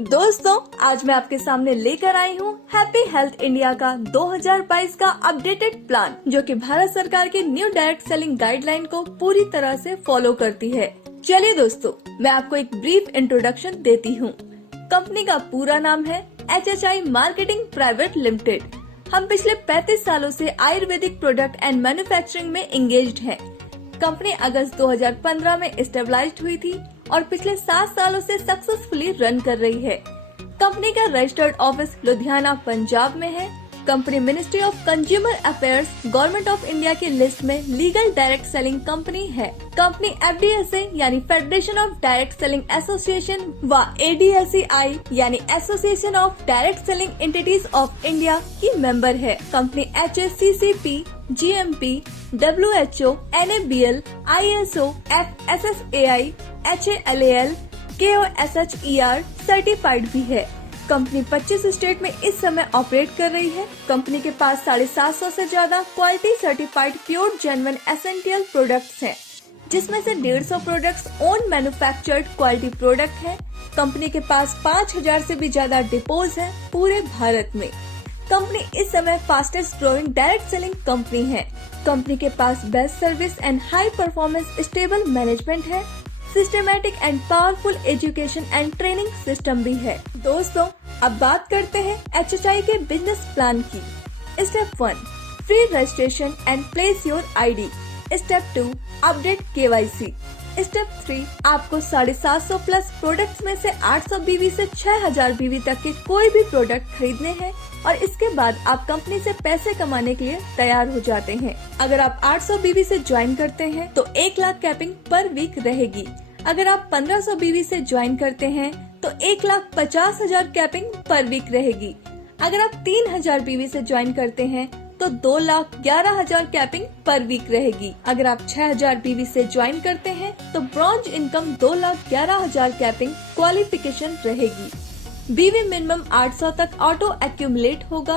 दोस्तों, आज मैं आपके सामने लेकर आई हूँ हैप्पी हेल्थ इंडिया का 2022 का अपडेटेड प्लान, जो कि भारत सरकार की न्यू डायरेक्ट सेलिंग गाइडलाइन को पूरी तरह से फॉलो करती है। चलिए दोस्तों, मैं आपको एक ब्रीफ इंट्रोडक्शन देती हूँ। कंपनी का पूरा नाम है HHI मार्केटिंग प्राइवेट लिमिटेड। हम पिछले 35 सालों से आयुर्वेदिक प्रोडक्ट एंड मैन्युफैक्चरिंग में एंगेज्ड हैं। कंपनी अगस्त 2015 में एस्टेब्लिश्ड हुई थी और पिछले 7 सालों से सक्सेसफुली रन कर रही है। कंपनी का रजिस्टर्ड ऑफिस लुधियाना, पंजाब में है। Company ministry of consumer affairs, government of India की लिस्ट में लीगल डायरेक्ट सेलिंग कंपनी है। कंपनी FDSA यानी federation of direct selling association व ADSEI यानी association of direct selling entities of India की मेंबर है। Company HACCP, GMP, WHO, NABL, ISO, FSSAI, HALAL, KOSHER certified भी है। Company 25 state में इस समय ऑपरेट कर रही है। कंपनी के पास 750 से ज्यादा quality certified pure genuine essential products हैं, जिसमें से 150 products own manufactured quality product हैं। कंपनी के पास 5000 से भी ज्यादा डिपोज हैं पूरे भारत में। कंपनी इस समय fastest growing direct selling company है। कंपनी के पास best service and high performance stable management है। Systematic and powerful education and training system भी है। दोस्तों, अब बात करते हैं HHI के बिजनेस प्लान की। Step 1, free registration and place your ID। Step 2, update KYC। Step 3, आपको 750 प्लस प्रोडक्ट्स में से 800 BV से 6000 BV तक के कोई भी प्रोडक्ट खरीदने हैं और इसके बाद आप कंपनी से पैसे कमाने के लिए तैयार हो जाते हैं। अगर आप 800 BV से ज्वाइन करते हैं तो 1 लाख कैपिंग पर वीक रहेगी। अगर आप 1500 BV से ज्वाइन करते हैं तो 1,50,000 कैपिंग पर वीक रहेगी। अगर आप 3000 BV से ज्वाइन करते हैं तो 2,11,000 कैपिंग पर वीक रहेगी। अगर आप 6000 BV से ज्वाइन करते हैं तो ब्रॉन्ज इनकम 2,11,000 कैपिंग क्वालिफिकेशन रहेगी। BV मिनिमम 800 तक ऑटो एक्यूमुलेट होगा।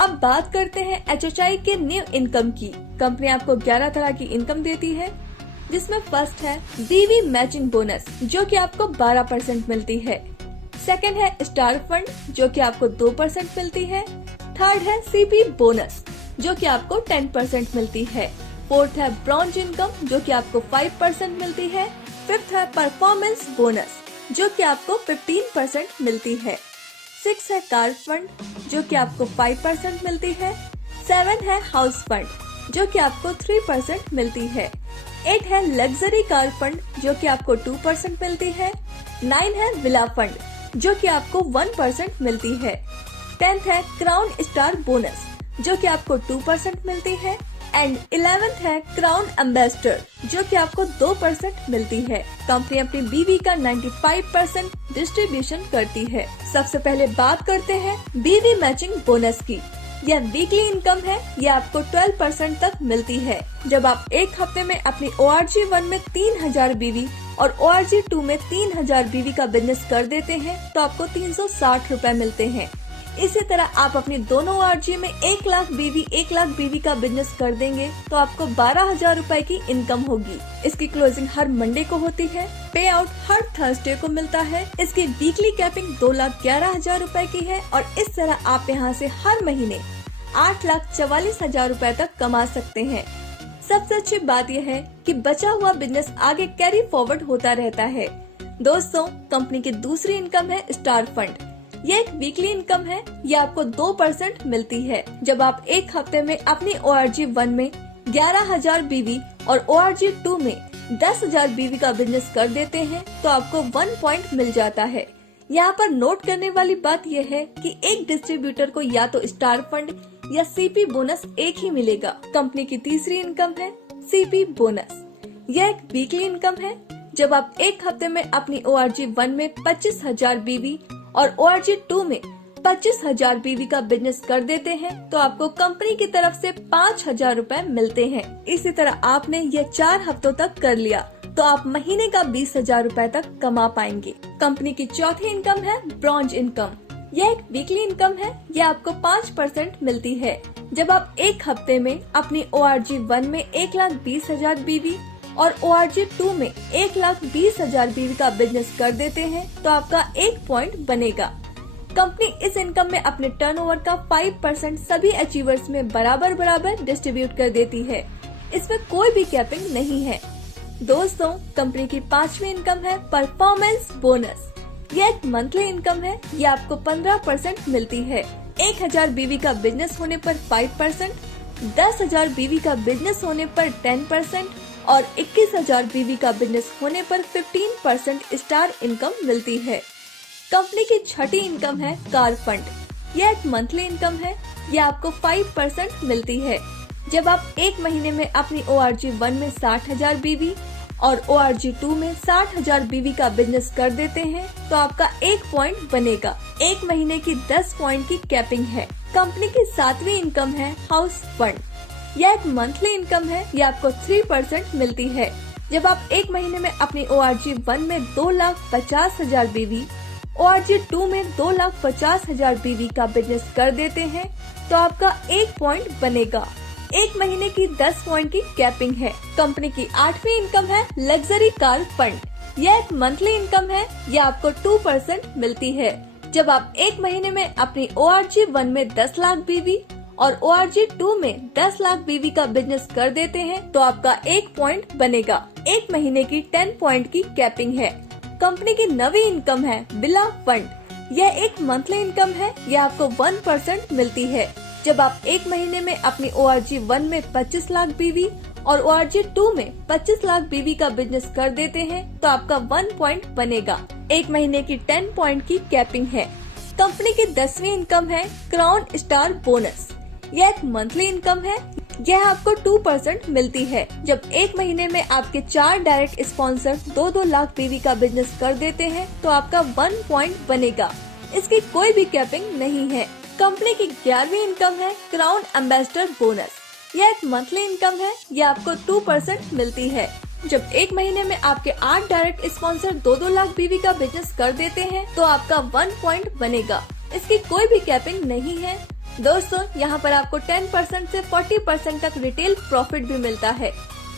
अब बात करते हैं HHI के न्यू इनकम की। कंपनी आपको 11 तरह की इनकम देती है, जिसमें फर्स्ट है BV मैचिंग बोनस, जो कि आपको 12% मिलती है। सेकंड है स्टार फंड, जो कि आपको 2% मिलती है। थर्ड है CP बोनस, जो कि आपको 10% मिलती है। फोर्थ है ब्रॉन्ज इनकम, जो कि आपको 5% मिलती है। फिफ्थ है परफॉर्मेंस बोनस, जो कि आपको 15% मिलती है। सिक्स है कार फंड, जो कि आपको 5% मिलती है। 7 है हाउस फंड, जो कि आपको 3% मिलती है। 8 है लग्जरी कार फंड, जो कि आपको 2% मिलती है। 9 है विला फंड, जो कि आपको 1% मिलती है। 10th है क्राउन स्टार बोनस, जो कि आपको 2% मिलती है। एंड 11th है क्राउन एम्बेसडर, जो कि आपको 2% मिलती है। कंपनी अपनी BV का 95% डिस्ट्रीब्यूशन करती है। सबसे पहले बात करते हैं BV मैचिंग बोनस की। यह वीकली इनकम है। यह आपको 12% तक मिलती है। जब आप एक हफ्ते में अपनी ORG 1 में 3000 BV और ORG 2 में 3000 BV का बिजनेस कर देते हैं तो आपको 360 रूपए मिलते हैं। इसी तरह आप अपनी दोनों ORG में 1 लाख BV का बिजनेस कर देंगे तो आपको 12,000 रूपए की इनकम होगी। इसकी क्लोजिंग हर मंडे को होती है। पे आउट हर थर्सडे को मिलता है। इसकी वीकली कैपिंग 2,11,000 रूपए की है और इस तरह आप यहाँ से हर महीने 8,44,000 रूपए तक कमा सकते हैं। सबसे अच्छी बात यह है कि बचा हुआ बिजनेस आगे कैरी फॉरवर्ड होता रहता है। दोस्तों, कंपनी की दूसरी इनकम है स्टार फंड। ये एक वीकली इनकम है। ये आपको 2% मिलती है। जब आप एक हफ्ते में अपनी ORG 1 में 11,000 BV और ORG 2 में 10,000 BV का बिजनेस कर देते हैं तो आपको 1 पॉइंट मिल जाता है। यहाँ पर नोट करने वाली बात यह है कि एक डिस्ट्रीब्यूटर को या तो स्टार फंड या CP बोनस एक ही मिलेगा। कंपनी की तीसरी इनकम है CP बोनस। यह एक वीकली इनकम है। जब आप एक हफ्ते में अपनी ORG 1 में 25,000 BV और ORG 2 में 25,000 BV का बिजनेस कर देते हैं तो आपको कंपनी की तरफ से 5,000 रूपए मिलते हैं। इसी तरह आपने ये 4 हफ्तों तक कर लिया तो आप महीने का 20,000 रूपए तक कमा पाएंगे। कंपनी की चौथी इनकम है ब्रॉन्ज इनकम। यह एक वीकली इनकम है। यह आपको 5% मिलती है। जब आप एक हफ्ते में अपनी ORG 1 में 1,20,000 BV और ORG2 में 1,20,000 BV का बिजनेस कर देते हैं तो आपका 1 पॉइंट बनेगा। कंपनी इस इनकम में अपने टर्नओवर का 5% सभी अचीवर्स में बराबर डिस्ट्रीब्यूट कर देती है। इसमें कोई भी कैपिंग नहीं है। दोस्तों, कंपनी की 5वीं इनकम है परफॉर्मेंस बोनस। यह एक मंथली इनकम है। ये आपको 15% मिलती है। 1,000 BV का बिजनेस होने पर 5%, 10,000 BV का बिजनेस होने पर 10% और 21,000 BV का बिजनेस होने पर 15% स्टार इनकम मिलती है। कंपनी की 6ठी इनकम है कार फंड। यह एक मंथली इनकम है। यह आपको 5% मिलती है। जब आप एक महीने में अपनी ORG1 में 60,000 BV और ORG2 में 60,000 BV का बिजनेस कर देते हैं तो आपका 1 पॉइंट बनेगा। एक महीने की 10 पॉइंट की कैपिंग है। कंपनी की 7वीं इनकम है हाउस फंड। यह एक मंथली इनकम है। यह आपको 3% मिलती है। जब आप एक महीने में अपनी ORG1 में 2,50,000 BV, ORG2 में 2,50,000 BV का बिजनेस कर देते हैं तो आपका 1 पॉइंट बनेगा। एक महीने की 10 पॉइंट की कैपिंग है। कंपनी की 8वीं इनकम है लग्जरी कार फंड। यह एक मंथली इनकम है। यह आपको 2% मिलती है। जब आप एक महीने में अपनी ORG1 में 10 लाख BV और ORG2 में 10 लाख BV का बिजनेस कर देते हैं तो आपका 1 पॉइंट बनेगा। एक महीने की 10 पॉइंट की कैपिंग है। कंपनी की 9वीं इनकम है बिला फंड। यह एक मंथली इनकम है। यह आपको 1% मिलती है। जब आप एक महीने में अपनी ORG1 में 25 लाख BV और ORG2 में 25 लाख BV का बिजनेस कर देते हैं तो आपका 1 पॉइंट बनेगा। एक महीने की 10 पॉइंट की कैपिंग है। कंपनी की 10वीं इनकम है क्राउन स्टार बोनस। यह एक मंथली इनकम है। यह आपको 2% मिलती है। जब एक महीने में आपके 4 डायरेक्ट स्पॉन्सर 2-2 लाख BV का बिजनेस कर देते हैं तो आपका 1 पॉइंट बनेगा। इसकी कोई भी कैपिंग नहीं है। कंपनी की 11वीं इनकम है क्राउन एम्बेसडर बोनस। यह एक मंथली इनकम है। यह आपको 2% मिलती है। जब एक महीने में आपके 8 डायरेक्ट स्पॉन्सर 2-2 लाख BV का बिजनेस कर देते हैं तो आपका 1 पॉइंट बनेगा। इसकी कोई भी कैपिंग नहीं है। दोस्तों, यहाँ पर आपको 10% से 40% तक रिटेल प्रॉफिट भी मिलता है।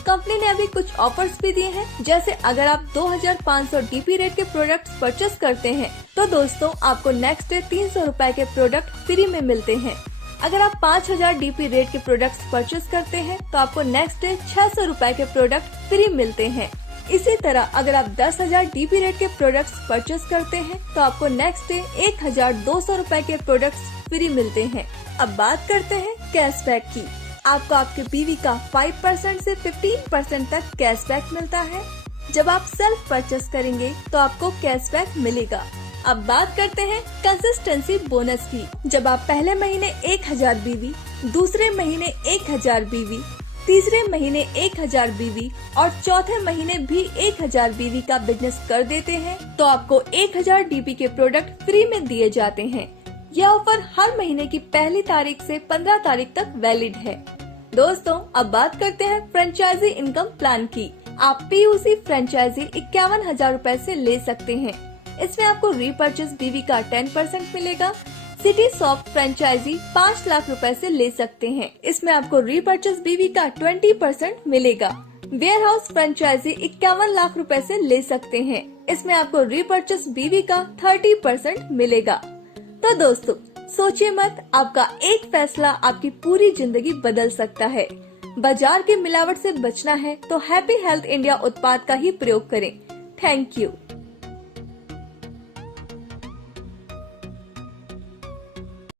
कंपनी ने अभी कुछ ऑफर्स भी दिए हैं, जैसे अगर आप 2,500 DP रेट के प्रोडक्ट्स परचेस करते हैं तो दोस्तों आपको नेक्स्ट डे 300 रुपए के प्रोडक्ट फ्री में मिलते हैं। अगर आप 5,000 DP रेट के प्रोडक्ट्स परचेस करते हैं तो आपको नेक्स्ट डे 600 रुपए के प्रोडक्ट फ्री मिलते हैं। इसी तरह अगर आप 10,000 DP रेट के प्रोडक्ट्स परचेस करते हैं तो आपको नेक्स्ट डे 1,200 रुपए के प्रोडक्ट्स फ्री मिलते हैं। अब बात करते हैं कैशबैक की। आपको आपके BV का 5% से 15% तक कैशबैक मिलता है। जब आप सेल्फ परचेस करेंगे तो आपको कैशबैक मिलेगा। अब बात करते हैं कंसिस्टेंसी बोनस की। जब आप पहले महीने 1,000 BV, दूसरे महीने 1,000 BV, तीसरे महीने 1,000 BV और चौथे महीने भी 1,000 BV का बिजनेस कर देते हैं तो आपको 1,000 DP के प्रोडक्ट फ्री में दिए जाते हैं। यह ऑफर हर महीने की पहली तारीख से 15 तारीख तक वैलिड है। दोस्तों, अब बात करते हैं फ्रेंचाइजी इनकम प्लान की। आप PUC फ्रेंचाइजी 51,000 रूपए से ले सकते हैं। इसमें आपको रीपरचेस BV का 10% मिलेगा। सिटी सॉफ्ट फ्रेंचाइजी 5 लाख रुपए से ले सकते हैं। इसमें आपको रीपरचेस BV का 20% मिलेगा। वेयर हाउस फ्रेंचाइजी 51 लाख रुपए से ले सकते हैं। इसमें आपको रीपरचेस BV का 30% मिलेगा। तो दोस्तों, सोचिए मत, आपका एक फैसला आपकी पूरी जिंदगी बदल सकता है। बाजार की मिलावट से बचना है तो हैप्पी हेल्थ इंडिया उत्पाद का ही प्रयोग करें। Thank you.